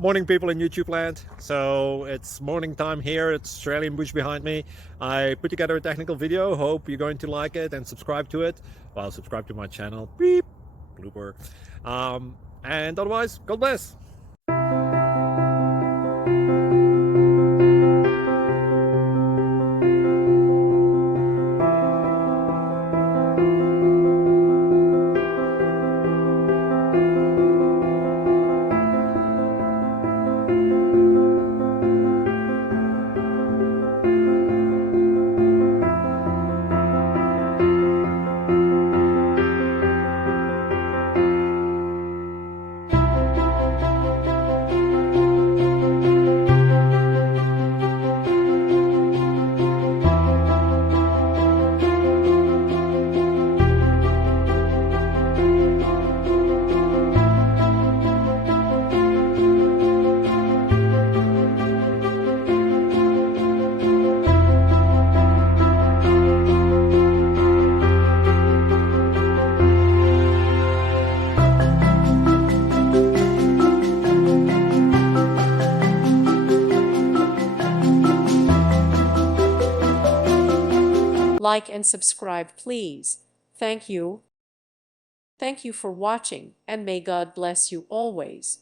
Morning, people in YouTube land. So it's morning time here. It's Australian bush behind me. I put together a technical video. Hope you're going to like it and subscribe to it. Well, subscribe to my channel. Beep, blooper. And otherwise, God bless. Like and subscribe, please. Thank you. Thank you for watching, and may God bless you always.